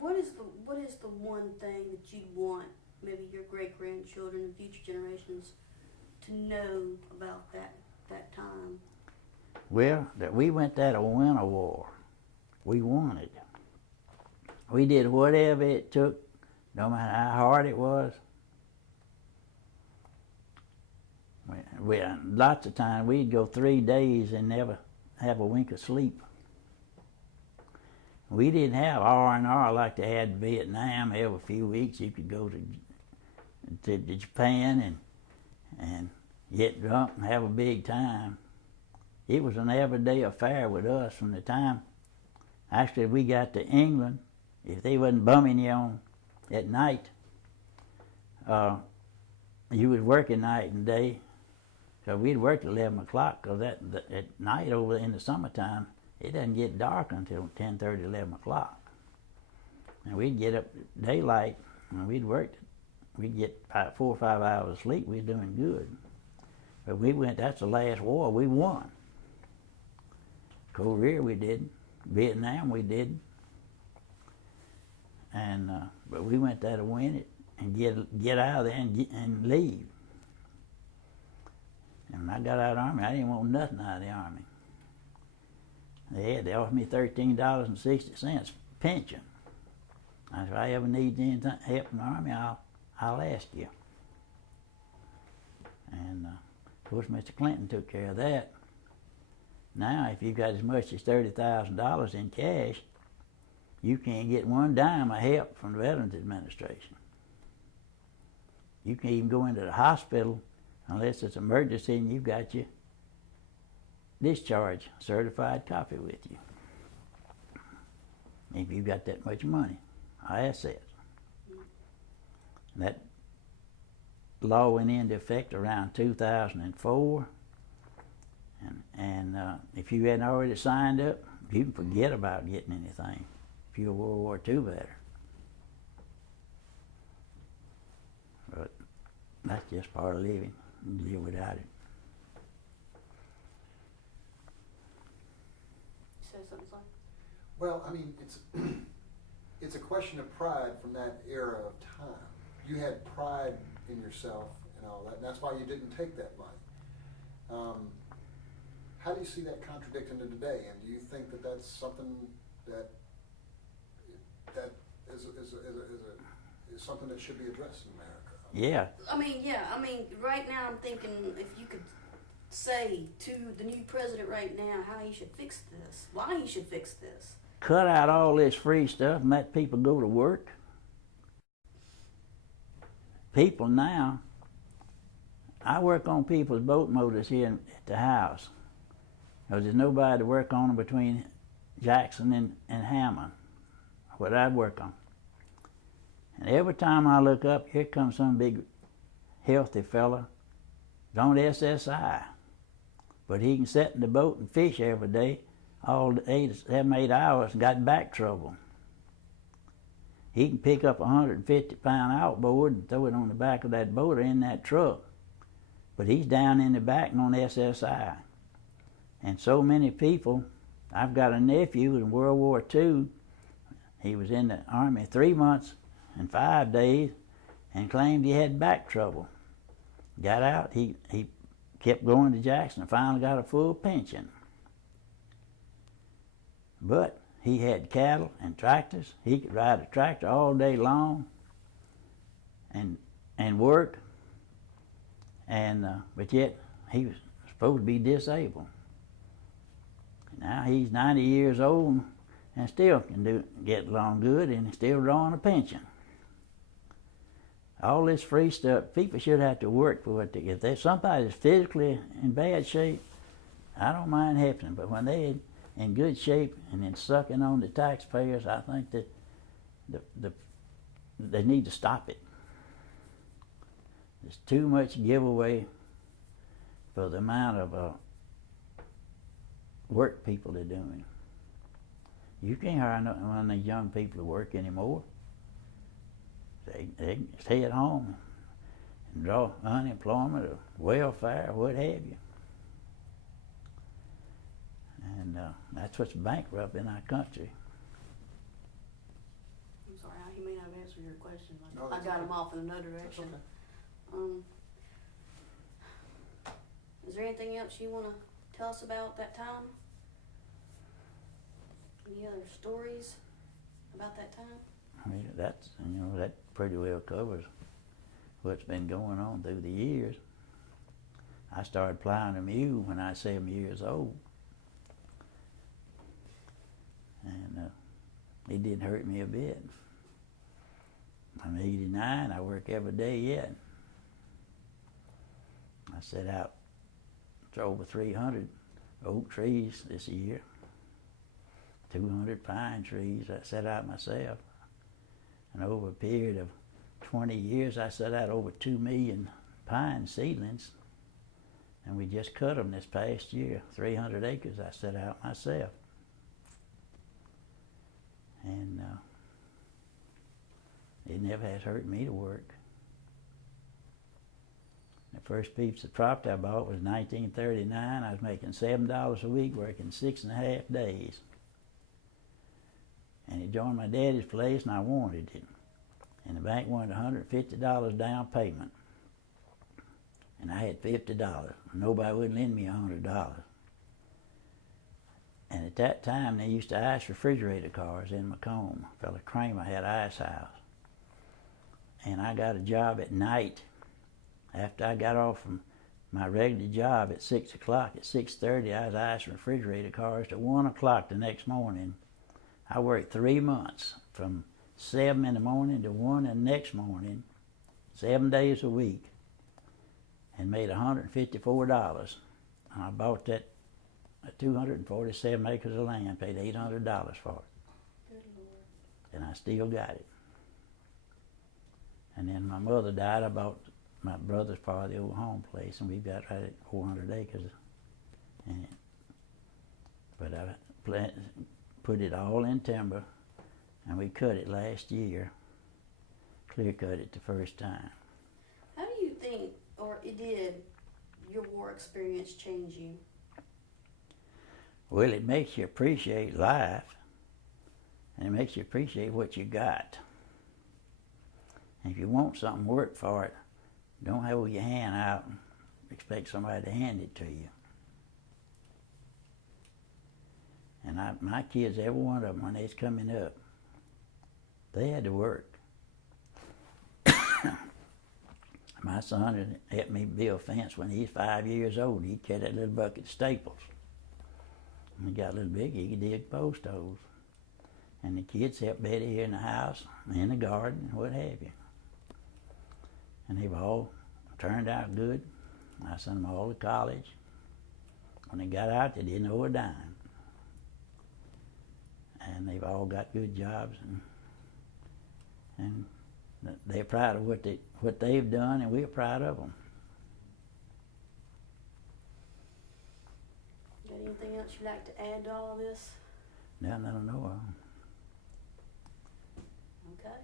what is the one thing that you'd want maybe your great grandchildren and future generations to know about that time? Well, that we went that a winter war. We won it. We did whatever it took, no matter how hard it was. Lots of times we'd go 3 days and never have a wink of sleep. We didn't have R&R like they had in Vietnam. Every few weeks you could go to Japan and get drunk and have a big time. It was an everyday affair with us from the time, actually, we got to England. If they wasn't bumming you on at night, you was working night and day. So we'd work till 11 o'clock, because at night over in the summertime, it doesn't get dark until 10:30, 11 o'clock. And we'd get up daylight, and we'd work. We'd get 4 or 5 hours of sleep. We was doing good. But that's the last war we won. Korea we didn't. Vietnam we didn't. And but we went there to win it and get out of there and leave. And when I got out of the Army, I didn't want nothing out of the Army. They offered me $13.60 pension. I said, if I ever need any help from the Army, I'll ask you. And of course, Mr. Clinton took care of that. Now, if you've got as much as $30,000 in cash, you can't get one dime of help from the Veterans Administration. You can't even go into the hospital unless it's an emergency and you've got your discharge certified copy with you. If you've got that much money or assets. That law went into effect around 2004. And if you hadn't already signed up, you can forget about getting anything if you're a World War II veteran. But that's just part of living. You live without it. Say something, son? Well, I mean, it's a question of pride from that era of time. You had pride in yourself and all that, and that's why you didn't take that money. How do you see that contradicting to today? And do you think that that's something that is something that should be addressed in America? Yeah. I mean, right now I'm thinking if you could say to the new president right now how he should fix this, why he should fix this. Cut out all this free stuff and let people go to work. People now, I work on people's boat motors here at the house, because there's nobody to work on them between Jackson and Hammond, what I work on. And every time I look up, here comes some big healthy fella, on SSI. But he can sit in the boat and fish every day, all 7, 8 hours, and got back trouble. He can pick up a 150-pound outboard and throw it on the back of that boat or in that truck. But he's down in the back and on SSI. And so many people, I've got a nephew in World War II. He was in the Army 3 months and 5 days and claimed he had back trouble. Got out, he kept going to Jackson and finally got a full pension. But he had cattle and tractors. He could ride a tractor all day long and work. And but yet he was supposed to be disabled. Now he's 90 years old and still can get along good and he's still drawing a pension. All this free stuff, people should have to work for it to get. If somebody's physically in bad shape, I don't mind helping them. But when they're in good shape and then sucking on the taxpayers, I think that they need to stop it. There's too much giveaway for the amount of work people are doing. You can't hire one of these young people to work anymore. They can stay at home and draw unemployment or welfare, what have you. And that's what's bankrupt in our country. answer your question. No, I that's got okay. them off in another That's direction. okay. Is there anything else you want to tell us about that time? Any other stories about that time? I mean, that's, that pretty well covers what's been going on through the years. I started plowing a mule when I was 7 years old. And it didn't hurt me a bit. I'm 89, I work every day yet. I set out to over 300 oak trees this year, 200 pine trees I set out myself. And over a period of 20 years, I set out over 2 million pine seedlings. And we just cut them this past year, 300 acres I set out myself. And it never has hurt me to work. The first piece of property I bought was 1939. I was making $7 a week, working 6.5 days. And it joined my daddy's place, and I wanted it. And the bank wanted $150 down payment. And I had $50. Nobody would lend me $100. And at that time, they used to ice refrigerator cars in Macomb. A fella Kramer had an ice house. And I got a job at night. After I got off from my regular job at 6 o'clock, at 6:30, I was icing refrigerator cars to 1 o'clock the next morning. I worked 3 months, from 7 in the morning to 1 the next morning, 7 days a week, and made $154. And I bought that 247 acres of land, paid $800 for it. Good Lord. And I still got it. And then my mother died. I bought my brother's part of the old home place, and we've got right at 400 acres in it. But I put it all in timber, and we cut it last year. Clear cut it the first time. How do you think, or it did, your war experience change you? Well, it makes you appreciate life, and it makes you appreciate what you got. And if you want something, work for it. Don't hold your hand out and expect somebody to hand it to you. And my kids, every one of them, when they was coming up, they had to work. My son had helped me build a fence when he was 5 years old. He carried that little bucket of staples. When he got a little big, he could dig post holes. And the kids helped Betty here in the house, in the garden, and what have you. And they've all turned out good. I sent them all to college. When they got out, they didn't owe a dime. And they've all got good jobs, and they're proud of what they've done, and we're proud of them. Got anything else you'd like to add to all of this? None that I know of. Okay.